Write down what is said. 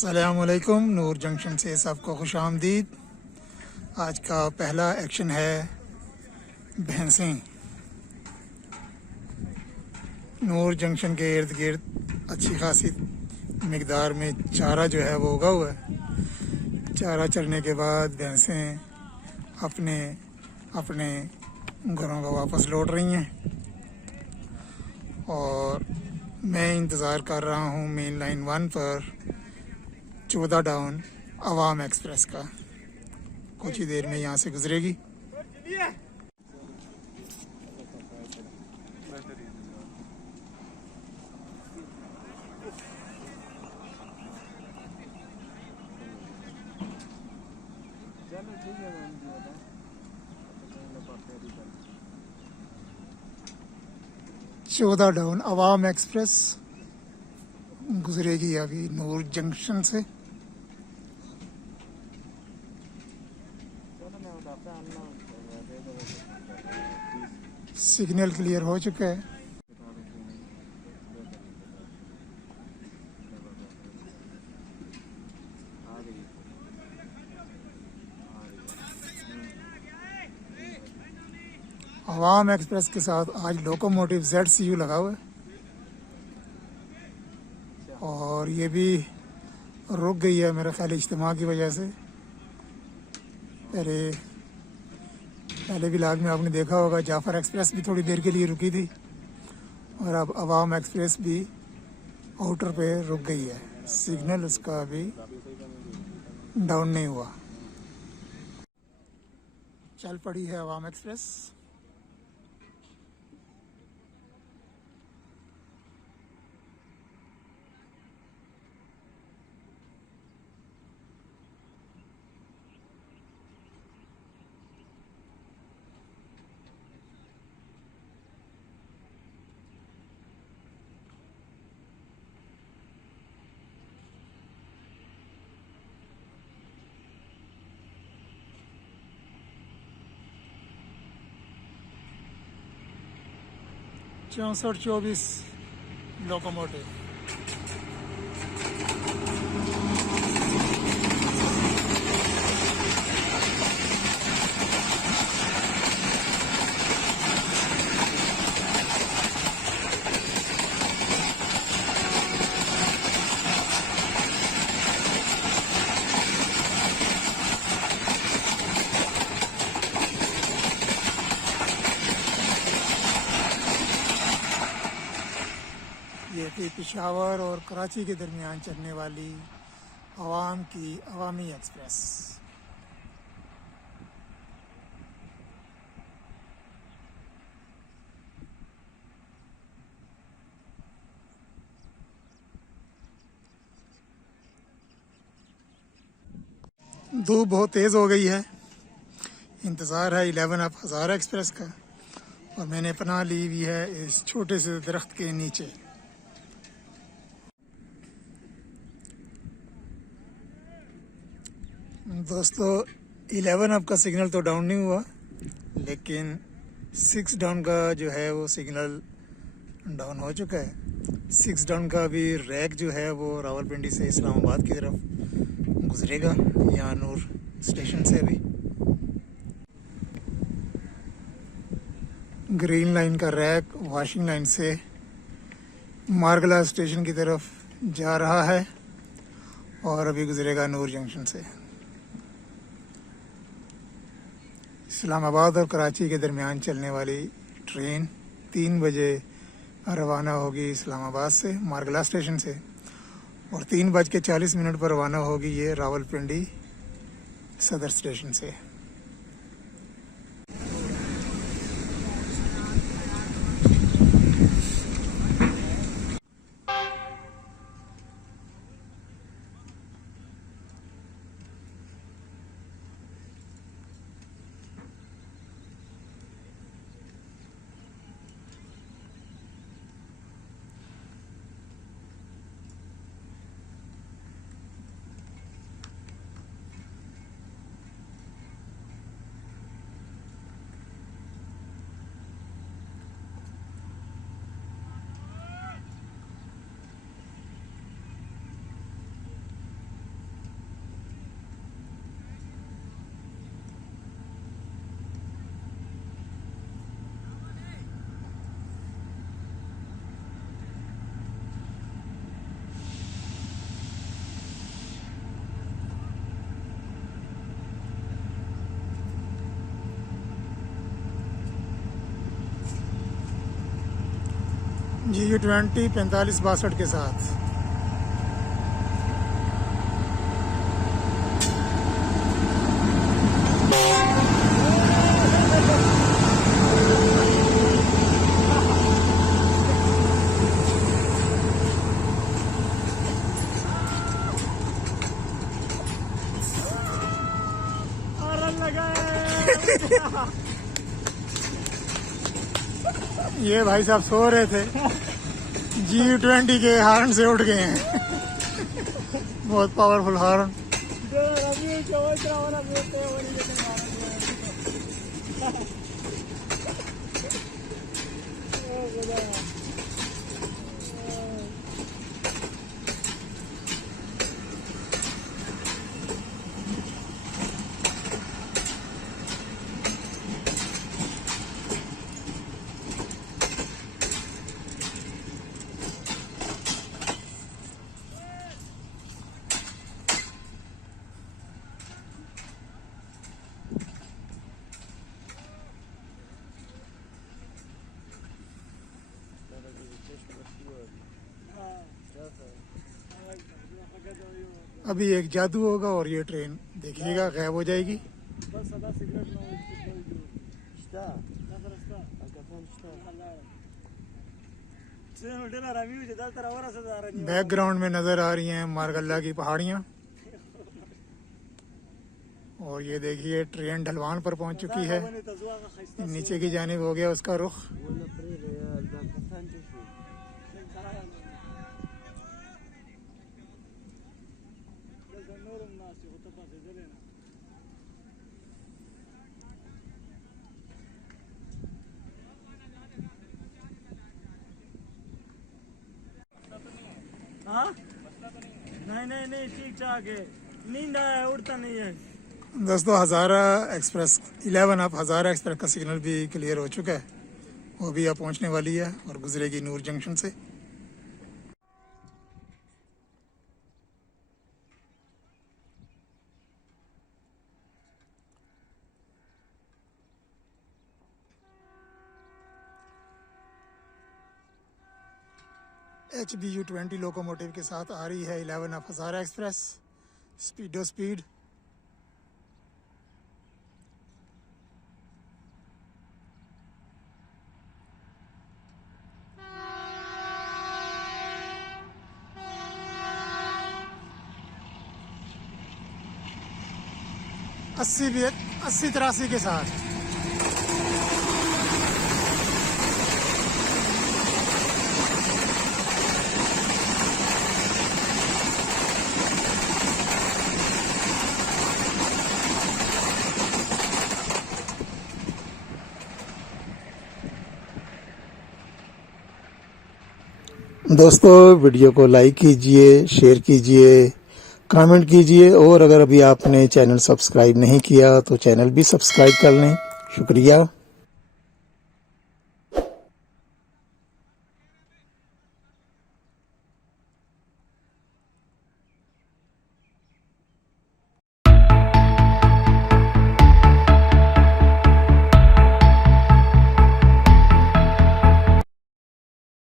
अस्सलामुअलैकुम। नूर जंक्शन से सबको खुश आमदीद। आज का पहला एक्शन है भैंसें। नूर जंक्शन के इर्द गिर्द अच्छी खासी मिकदार में चारा जो है वो उगा हुआ है। चारा चरने के बाद भैंसें अपने अपने घरों को वापस लौट रही हैं और मैं इंतज़ार कर रहा हूँ मेन लाइन 1 पर 14 डाउन अवाम एक्सप्रेस का। कुछ ही देर में यहाँ से गुजरेगी। चौदह डाउन अवाम एक्सप्रेस गुजरेगी अभी नूर जंक्शन से। सिग्नल क्लियर हो चुका है। अवाम एक्सप्रेस के साथ आज लोकोमोटिव ZCU लगा हुआ है और ये भी रुक गई है मेरे ख्याल इज्तिमा की वजह से। पहले भी लाग में आपने देखा होगा जाफर एक्सप्रेस भी थोड़ी देर के लिए रुकी थी और अब अवाम एक्सप्रेस भी आउटर पे रुक गई है। सिग्नल उसका अभी डाउन नहीं हुआ। चल पड़ी है अवाम एक्सप्रेस। चौंसठ 24 लोकोमोटिव। ये थी पेशावर और कराची के दरमियान चलने वाली अवाम की अवामी एक्सप्रेस। धूप बहुत तेज़ हो गई है। इंतज़ार है 11 अप हज़ारा एक्सप्रेस का और मैंने पनाह ली हुई है इस छोटे से दरख्त के नीचे। दोस्तों 11 अप का सिग्नल तो डाउन नहीं हुआ, लेकिन 6 डाउन का जो है वो सिग्नल डाउन हो चुका है। 6 डाउन का अभी रैक जो है वो रावलपिंडी से इस्लामाबाद की तरफ गुजरेगा, यहाँ नूर स्टेशन से। अभी ग्रीन लाइन का रैक वाशिंग लाइन से मारगला स्टेशन की तरफ जा रहा है और अभी गुजरेगा नूर जंक्शन से। इस्लामाबाद और कराची के दरमियान चलने वाली ट्रेन 3 बजे रवाना होगी इस्लामाबाद से मारगला स्टेशन से और 3:40 पर रवाना होगी ये रावलपिंडी सदर स्टेशन से। GU20 4562 के साथ। ये भाई साहब सो रहे थे, GU20 के हॉर्न से उठ गए हैं। बहुत पावरफुल हॉर्न। अभी एक जादू होगा और ये ट्रेन देखिएगा गायब हो जाएगी। बैकग्राउंड में नजर आ रही हैं मारगल्ला की पहाड़ियाँ, और ये देखिए ट्रेन ढलवान पर पहुंच चुकी है। नीचे की जानिब हो गया उसका रुख। हाँ? नहीं ठीक ठाक है, नींद आया उड़ता नहीं है। दोस्तों हज़ारा एक्सप्रेस 11 अब हज़ारा एक्सप्रेस का सिग्नल भी क्लियर हो चुका है, वो भी अब पहुंचने वाली है और गुजरेगी नूर जंक्शन से। HBU20 लोकोमोटिव के साथ आ रही है 11 अब हज़ारा एक्सप्रेस। स्पीडो स्पीड। अस्सी 83 के साथ। दोस्तों वीडियो को लाइक कीजिए, शेयर कीजिए, कमेंट कीजिए, और अगर अभी आपने चैनल सब्सक्राइब नहीं किया तो चैनल भी सब्सक्राइब कर लें। शुक्रिया।